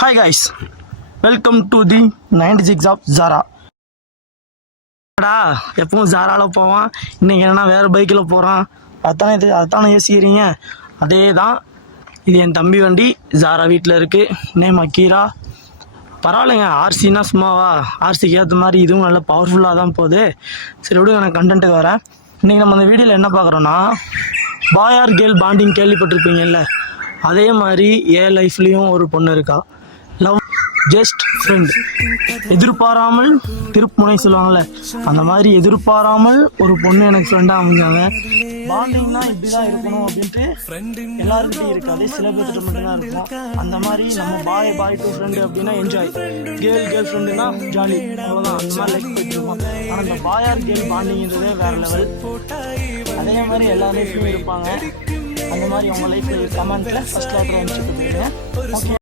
Hi guys, welcome to the 96 of Zara. எப்பவும் ஜாராவில் போவான், இன்றைக்கி என்னன்னா வேறு பைக்கில் போகிறான். அதானே யோசிக்கிறீங்க. அதே தான், இது என் தம்பி வண்டி. ஜாரா வீட்டில் இருக்குது. நேம் அக்கீரா. பரவாயில்லைங்க, ஆர்சின்னா சும்மாவா? ஆர்சிக்கு ஏற்ற மாதிரி இதுவும் நல்ல பவர்ஃபுல்லாக தான் போகுது. சரி விடுங்க, நான் கண்டென்ட்டுக்கு வரேன். இன்றைக்கி நம்ம அந்த வீடியோவில் என்ன பார்க்குறோன்னா, பாய் ஆர் கேர்ள் பாண்டிங் கேள்விப்பட்டிருப்பீங்கல்ல, அதே மாதிரி என் லைஃப்லேயும் ஒரு பொண்ணு இருக்கா. Love just friend. எதிர்பாராமல் திருப்புமுனை சொல்லுவாங்கள்ல, அந்த மாதிரி எதிர்பாராமல் ஒரு பொண்ணு எனக்கு ஃப்ரெண்டாக அமைஞ்சாங்க. பாண்டிங்னா இப்படி தான் இருக்கணும் அப்படின்ட்டு எல்லாருக்கிட்டையும் இருக்காது, சில பேர்கிட்ட மட்டும்தான் இருக்கும். அந்த மாதிரி நம்ம பாய் டு ஃப்ரெண்டு அப்படின்னா என்ஜாய், கேர்ள் ஃப்ரெண்டுனா ஜாலி, அவ்வளோதான். அந்த மாதிரி லைஃப் போயிட்டு இருக்கோம். ஆனால் இந்த பாய் ஆர் கேர்ள் பாண்டிங்கிறதே வேறு லெவல். அதே மாதிரி எல்லா லைஃப்லையும் இருப்பாங்க. அந்த மாதிரி உங்கள் லைஃப்பில் கமெண்ட்டில் ஃபஸ்ட் லெட்டர் வந்து ஓகே.